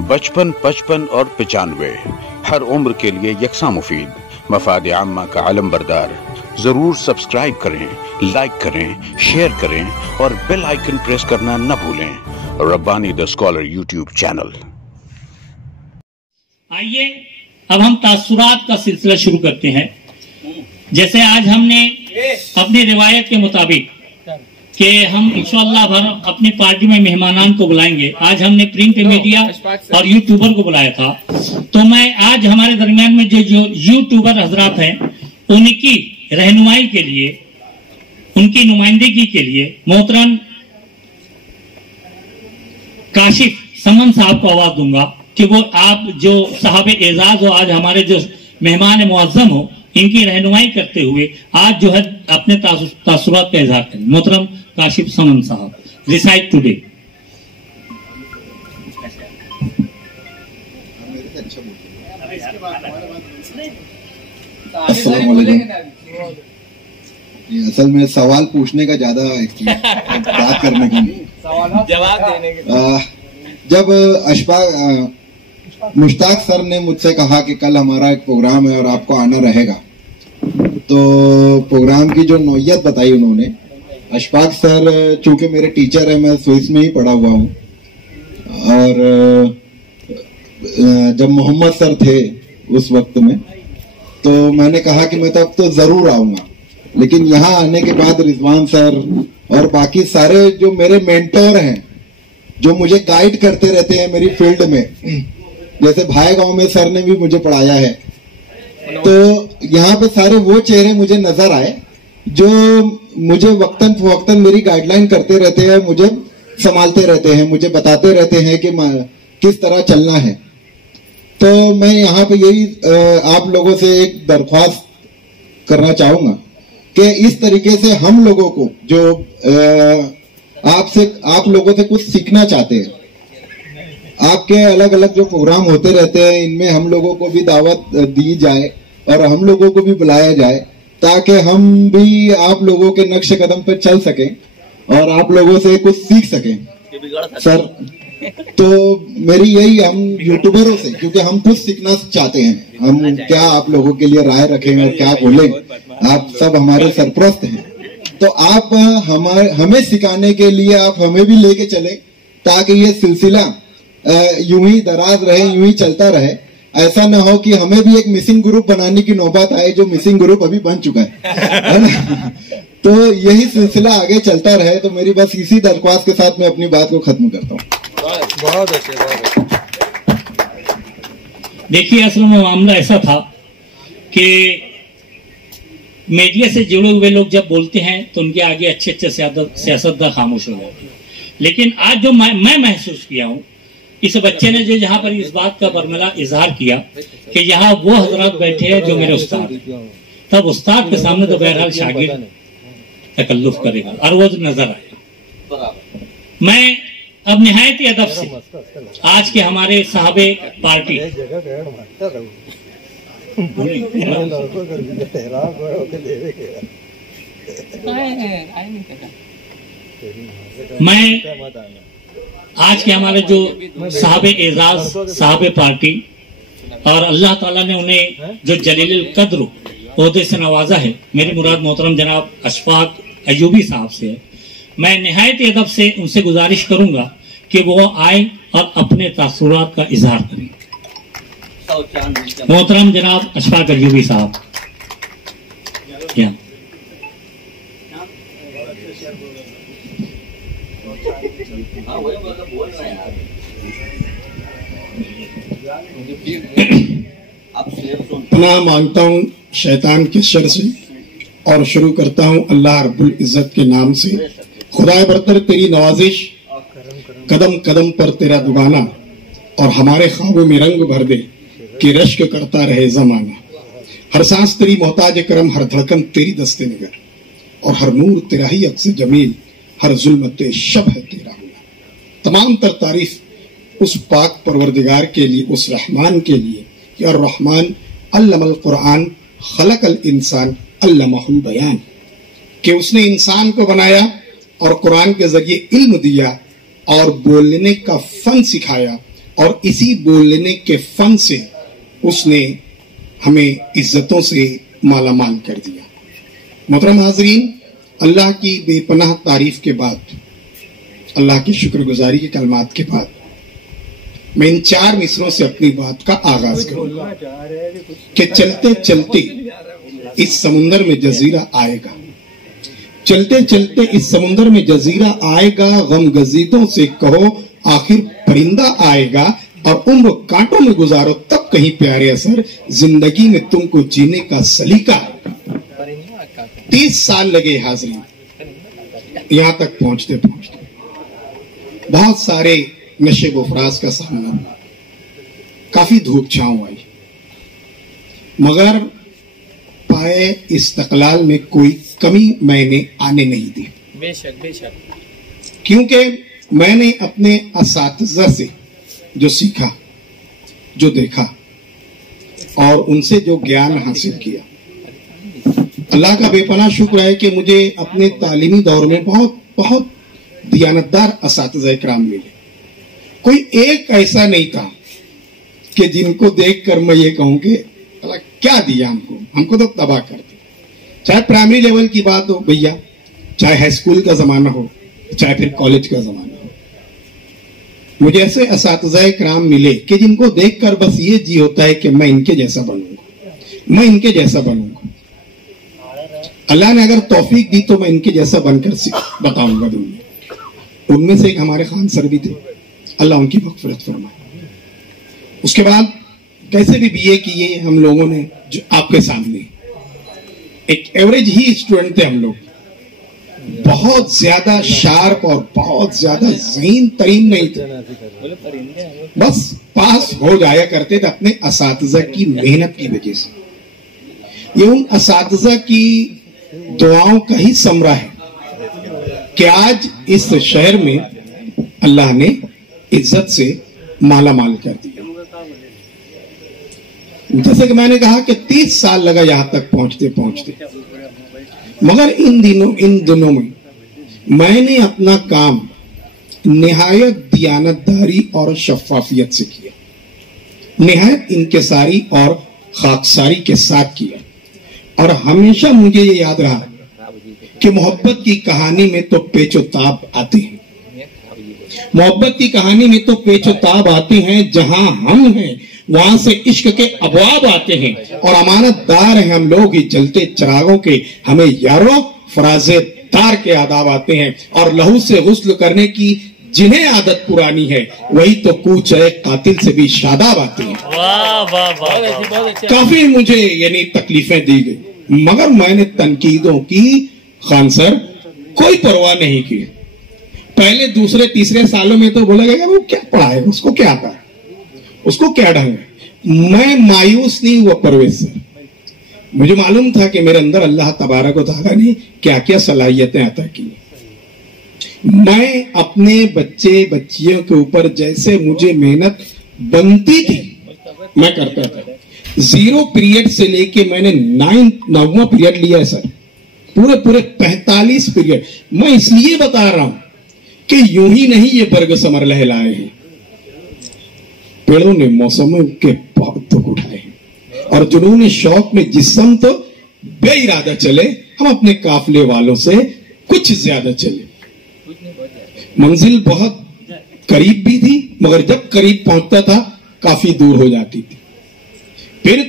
55, 55 और 95 हर उम्र के लिए यकसा मुफीद, मफाद आम्मा का अलम बरदार। जरूर सब्सक्राइब करें, लाइक करें, शेयर करें और बेल आइकन प्रेस करना न भूलें। Rabbani the scholar YouTube channel. आइए अब हम तासुरात का सिलसिला शुरू करते हैं। जैसे आज हमने अपनी रिवायत के मुताबिक कि हम इंशाअल्लाह अपनी पार्टी में मेहमानान को बुलाएंगे। आज हमने प्रिंट मीडिया और यूट्यूबर को बुलाया था, तो मैं आज हमारे दरमियान में जो यूट्यूबर हजरात हैं उनकी रहनुमाई के लिए, उनकी नुमाइंदगी के लिए मोहतरम काशिफ समन साहब को आवाज दूंगा कि वो आप जो साहब एजाज हो, आज हमारे जो मेहमान मुअज्जम हो, इनकी रहनुमाई करते हुए आज जो है अपने तासुरात का इजहार करें। मोहतरम काशिफ समन साहब, रिसाइट टुडे। असल में सवाल पूछने का ज्यादा बात करने की नहीं, जवाब देने के। जब मुश्ताक सर ने मुझसे कहा कि कल हमारा एक प्रोग्राम है और आपको आना रहेगा, तो प्रोग्राम की जो नौयत बताई उन्होंने, अशफाक सर चूंकि मेरे टीचर है, मैं स्विस में ही पढ़ा हुआ हूँ, और जब मोहम्मद सर थे उस वक्त में, तो मैंने कहा कि मैं तो अब तो जरूर आऊंगा। लेकिन यहाँ आने के बाद रिजवान सर और बाकी सारे जो मेरे मेंटोर हैं, जो मुझे गाइड करते रहते हैं मेरी फील्ड में, जैसे भाई गांव में सर ने भी मुझे पढ़ाया है, तो यहाँ पे सारे वो चेहरे मुझे नजर आए जो मुझे वक्तन फवक्तन मेरी गाइडलाइन करते रहते हैं, मुझे संभालते रहते हैं, मुझे बताते रहते हैं कि किस तरह चलना है। तो मैं यहाँ पे यही आप लोगों से एक दरख्वास्त करना चाहूंगा कि इस तरीके से हम लोगों को जो आप लोगों से कुछ सीखना चाहते हैं, आपके अलग अलग जो प्रोग्राम होते रहते हैं, इनमें हम लोगों को भी दावत दी जाए और हम लोगों को भी बुलाया जाए, ताकि हम भी आप लोगों के नक्शे कदम पर चल सकें और आप लोगों से कुछ सीख सकें। सर, तो मेरी यही, हम यूट्यूबरों से, क्योंकि हम कुछ सीखना चाहते हैं, हम क्या आप लोगों के लिए राय रखें और क्या बोलें, आप सब हमारे सरपरस्त हैं, तो आप हमें सिखाने के लिए आप हमें भी लेके चलें, ताकि ये सिलसिला यूं ही दराज रहे, यूं ही चलता रहे। ऐसा ना हो कि हमें भी एक मिसिंग ग्रुप बनाने की नौबत आए, जो मिसिंग ग्रुप अभी बन चुका है ना? तो यही सिलसिला आगे चलता रहे। तो मेरी बस इसी दरख्वास्त के साथ मैं अपनी बात को खत्म करता हूँ। बहुत अच्छे। देखिए, असल में मामला ऐसा था कि मीडिया से जुड़े हुए लोग जब बोलते हैं तो उनके आगे अच्छे अच्छे सियासतदान खामोश हो जाते हैं। लेकिन आज जो मैं महसूस किया हूँ, इस बच्चे ने जो यहाँ पर इस बात का बरमला इजहार किया कि यहाँ वो हजरात बैठे हैं जो मेरे उस्ताद हैं, तब उस्ताद के सामने तो बहरहाल शागिर्द तकल्लुफ करेगा और वो नजर आएगा। मैं अब निहायत अदब से आज के हमारे साहबे पार्टी मैं आज के हमारे जो साहबे एजाज साहबे पार्टी, और अल्लाह ताला ने उन्हें जो जलील कद्र ओहदे से नवाजा है, मेरी मुराद मोहतरम जनाब अशफाक अयूबी साहब से है। मैं निहायत अदब से उनसे गुजारिश करूंगा कि वो आए और अपने तासुरात का इजहार करें। मोहतरम जनाब अशफाक अयूबी साहब, क्या पनाह मांगता हूँ शैतान के शर से और शुरू करता हूँ अल्लाह रब्बुल इज्जत के नाम से। खुदाए बरतर तेरी नवाजिश, कदम कदम पर तेरा दुगाना, और हमारे ख्वाबों में रंग भर दे कि रश्क करता रहे जमाना। हर सांस तेरी मोहताज करम, हर धड़कन तेरी दस्ते नगर, और हर नूर तेरा ही अक्स जमील, हर जुल्मत शब है तेरा होना। तमाम तर तारीफ उस पाक परवरदिगार के लिए, उस रहमान के लिए कि और रहमान अल्लमल कुरान खलकल इंसान अल्लमहुल बयान, कि उसने इंसान को बनाया और कुरान के जरिए इल्म दिया और बोलने का फन सिखाया اور اسی بولنے کے فن سے اس نے ہمیں عزتوں سے مالا مال کر دیا. محترم حاضرین، اللہ کی بے پناہ تعریف کے بعد، اللہ کی شکر گزاری کے کلمات کے بعد، میں ان 4 مصروں سے اپنی بات کا آغاز کروں گا کہ چلتے چلتے اس سمندر میں جزیرہ آئے گا، چلتے چلتے اس سمندر میں جزیرہ آئے گا، غم گزیدوں سے کہو آخر پرندہ آئے گا، اور عمر کانٹوں میں گزارو تب کہیں پیارے اثر، زندگی میں تم کو جینے کا سلیقہ آئے گا. 30 سال لگے حاضرین یہاں تک پہنچتے پہنچتے. بہت سارے نشے و افراز کا سامنا ہوا، کافی دھوپ چھاؤں آئی، مگر پائے استقلال میں کوئی کمی میں نے آنے نہیں دی. بے شک بے شک. کیونکہ میں نے اپنے اساتذہ سے جو سیکھا، جو دیکھا اور ان سے جو گیان حاصل کیا، اللہ کا بے پناہ شکر ہے کہ مجھے اپنے تعلیمی دور میں بہت بہت دیانتدار اساتذہ کرام ملے. کوئی ایک ایسا نہیں تھا کہ جن کو دیکھ کر میں یہ کہوں کہ اللہ کیا دیا ہم کو تو تباہ کر دیا. چاہے پرائمری لیول کی بات ہو بھیا، چاہے ہائی اسکول کا زمانہ ہو، چاہے پھر کالج کا زمانہ ہو، مجھے ایسے اساتذہ کرام ملے کہ جن کو دیکھ کر بس یہ جی ہوتا ہے کہ میں ان کے جیسا بنوں گا، میں ان کے جیسا بنوں گا. اللہ نے اگر توفیق دی تو میں ان کے جیسا بن کر بتاؤں گا دنیا. ان میں سے ایک ہمارے خان سر بھی تھے، اللہ ان کی مغفرت فرمائے. اس کے بعد کیسے بھی BA کیے ہم لوگوں نے، جو آپ کے سامنے ایک ایوریج ہی اسٹوڈنٹ تھے ہم لوگ، بہت زیادہ شارپ اور بہت زیادہ ذہین ترین نہیں تھے، بس پاس ہو جایا کرتے تھے اپنے اساتذہ کی محنت کی وجہ سے. یہ ان اساتذہ کی دعاؤں کا ہی ثمرہ ہے کہ آج اس شہر میں اللہ نے عزت سے مالا مال کر دیا. جیسے کہ میں نے کہا کہ 30 سال لگا یہاں تک پہنچتے پہنچتے، مگر ان دنوں میں نے اپنا کام نہایت دیانتداری اور شفافیت سے کیا، نہایت انکساری اور خاکساری کے ساتھ کیا. اور ہمیشہ مجھے یہ یاد رہا کہ محبت کی کہانی میں تو پیچ و تاب آتے ہیں، محبت کی کہانی میں تو پیچ و تاب آتے ہیں، جہاں ہم ہیں وہاں سے عشق کے ابواب آتے ہیں، اور امانت دار ہیں ہم لوگ ہی جلتے چراغوں کے، ہمیں یاروں فراز تار کے آداب آتے ہیں. اور لہو سے غسل کرنے کی جنہیں عادت پرانی ہے وہی تو کوچ قاتل سے بھی شاداب آتے ہیں. کافی مجھے یعنی تکلیفیں دی گئی، مگر میں نے تنقیدوں کی خان سر کوئی پرواہ نہیں کی. پہلے دوسرے تیسرے سالوں میں تو بولا گیا وہ کیا پڑھا ہے، اس کو کیا آتا ہے، اس کو کیا ڈھنگ ہے. میں مایوس نہیں ہوا پرویز سر. مجھے معلوم تھا کہ میرے اندر اللہ تبارک و تعالیٰ نے کیا کیا صلاحیتیں عطا کی. میں اپنے بچے بچیوں کے اوپر جیسے مجھے محنت بنتی تھی میں کرتا تھا. 0 پیریڈ سے لے کے میں نے 9واں پیریڈ لیا ہے سر، پورے 45 پیریڈ. میں اس لیے بتا رہا ہوں کہ یوں ہی نہیں یہ برگ سمر لہلائے ہیں، پیڑوں نے موسموں کے بہت دکھ اٹھائے ہیں، اور جنون شوق میں جسم تو بے ارادہ چلے، ہم اپنے قافلے والوں سے کچھ زیادہ چلے. منزل بہت قریب بھی تھی، مگر جب قریب پہنچتا تھا کافی دور ہو جاتی تھی، پھر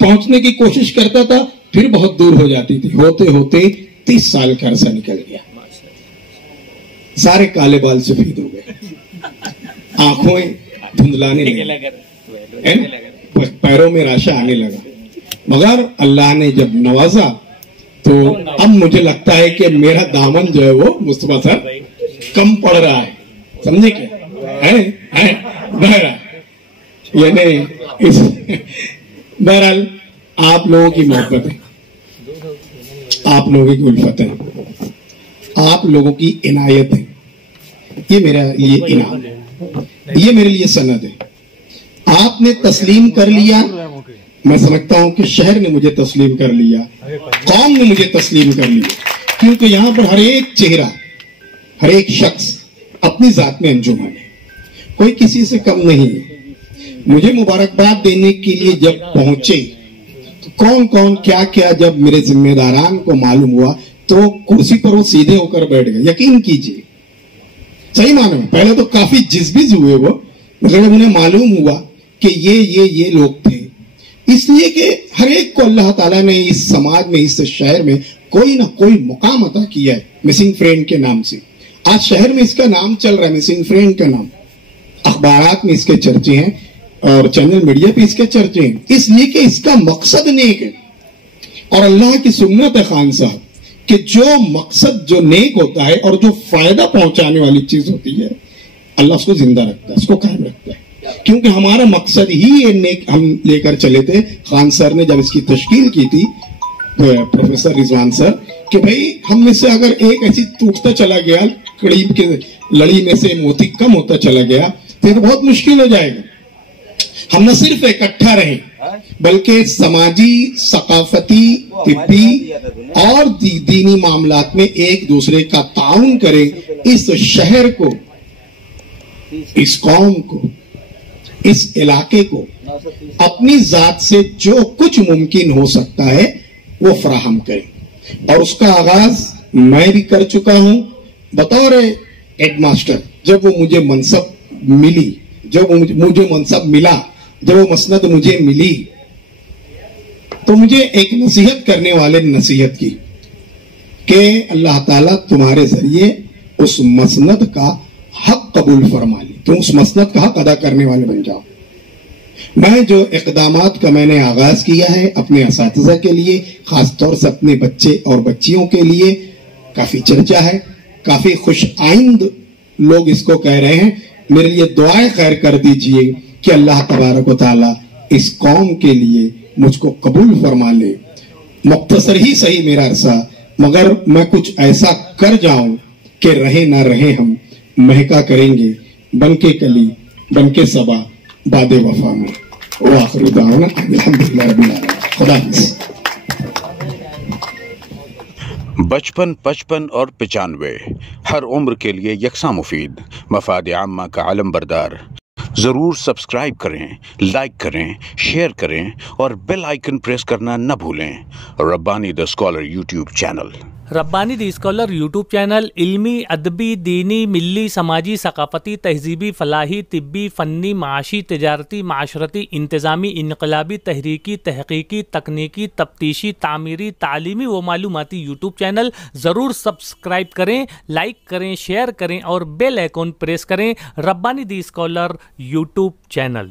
پہنچنے کی کوشش کرتا تھا پھر بہت دور ہو جاتی تھی. ہوتے ہوتے 30 سال کا عرصہ نکل گیا، سارے کالے بال سفید ہو گئے، آنکھوں دھندلانے لگے، پیروں میں راشا آنے لگا. مگر اللہ نے جب نوازا تو اب مجھے لگتا ہے کہ میرا دامن جو ہے وہ مصطفیٰ سر کم پڑ رہا ہے. سمجھے کیا یعنی بہرحال آپ لوگوں کی محبت ہے، آپ لوگوں کی الفت ہے، آپ لوگوں کی عنایت ہے، یہ میرا لیے انعام ہے، یہ میرے لیے سند ہے. آپ نے تسلیم کر لیا، میں سمجھتا ہوں کہ شہر نے مجھے تسلیم کر لیا، قوم نے مجھے تسلیم کر لیا، کیونکہ یہاں پر ہر ایک چہرہ، ہر ایک شخص اپنی ذات میں انجمن ہے. कोई किसी से कम नहीं है। मुझे मुबारकबाद देने के लिए जब पहुंचे तो कौन कौन क्या क्या जब मेरे जिम्मेदारान को मालूम हुआ तो कुर्सी पर वो सीधे होकर बैठ गए। यकीन कीजिए, सही मानो में पहले तो काफी जिजबिज हुए वो, मगर उन्हें मालूम हुआ कि ये लोग थे। इसलिए कि हर एक को अल्लाह ताला ने इस समाज में, इस शहर में कोई ना कोई मुकाम अता किया है मिसिंग फ्रेंड के नाम से। आज शहर में इसका नाम चल रहा है, मिसिंग फ्रेंड का नाम, अखबारात में इसके चर्चे हैं और चैनल मीडिया पे इसके चर्चे हैं, इसलिए कि इसका मकसद नेक है। और अल्लाह की सुन्नत है खान साहब कि जो मकसद जो नेक होता है और जो फायदा पहुंचाने वाली चीज होती है, अल्लाह उसको जिंदा रखता है, उसको कायम रखता है। क्योंकि हमारा मकसद ही ये नेक हम लेकर चले थे। खान सर ने जब इसकी तश्कील की थी, प्रोफेसर रिजवान सर, कि भाई हम में से अगर एक ऐसी टूटता चला गया, करीब के लड़ी में से मोती कम होता चला गया, तो बहुत मुश्किल हो जाएगा। हम न सिर्फ इकट्ठा रहें बल्कि समाजी, सकाफती, तिब्बी और दीनी मामलात में एक दूसरे का ताउन करें। इस शहर को, इस कौम को, इस इलाके को अपनी जात से जो कुछ मुमकिन हो सकता है वो फराहम करें। और उसका आगाज मैं भी कर चुका हूं बतौर हेडमास्टर। जब वो मुझे मनसब मिली, जब मुझे मनसब मिला, जब वो मसनद मुझे मिली, तो मुझे एक नसीहत करने वाले ने नसीहत की कि अल्लाह ताला तुम्हारे जरिए उस मसनद का हक कबूल फरमा ले, तुम उस मसनद का हक अदा करने वाले बन जाओ। मैं जो इक़दामात का मैंने आगाज किया है अपने असातिज़ा के लिए, खासतौर से अपने बच्चे और बच्चियों के लिए, काफी चर्चा है, काफी खुश आइंद लोग इसको कह रहे हैं। मेरे लिए दुआएं खैर कर दीजिए कि अल्लाह तबारक व तआला इस कौम के लिए मुझको कबूल फरमा ले। मुख्तसर ही सही मेरा अरसा, मगर मैं कुछ ऐसा कर जाऊं कि रहे ना रहे हम महका करेंगे बनके कली, बनके सबा, बादे वफा में। वो आखिरी दावना अल्हम्दुलिल्लाह रब्बिल आलमीन। खुदा हाफिज़। बचपन, 55 और 95 हर उम्र के लिए यकसा मुफीद, मफाद आम्मा का आलम बरदार। ज़रूर सब्सक्राइब करें, लाइक करें, शेयर करें और बेल आइकन प्रेस करना न भूलें। Rabbani the scholar YouTube channel. Rabbani the scholar YouTube channel इल्मी, अदबी, दीनी, मिली, समाजी, सकाफती, तहजीबी, फलाही, तिब्बी, फ़न्नी, माशी, तिजारती, माशरती, इंतज़ामी, इनकलाबी, तहरीकी, तहकीकी, तकनीकी, तफ्तीशी, तामीरी, तालीमी व मालूमाती यूट्यूब चैनल। ज़रूर सब्सक्राइब करें, लाइक करें, शेयर करें और बेल आइकन प्रेस करें। Rabbani the scholar YouTube channel.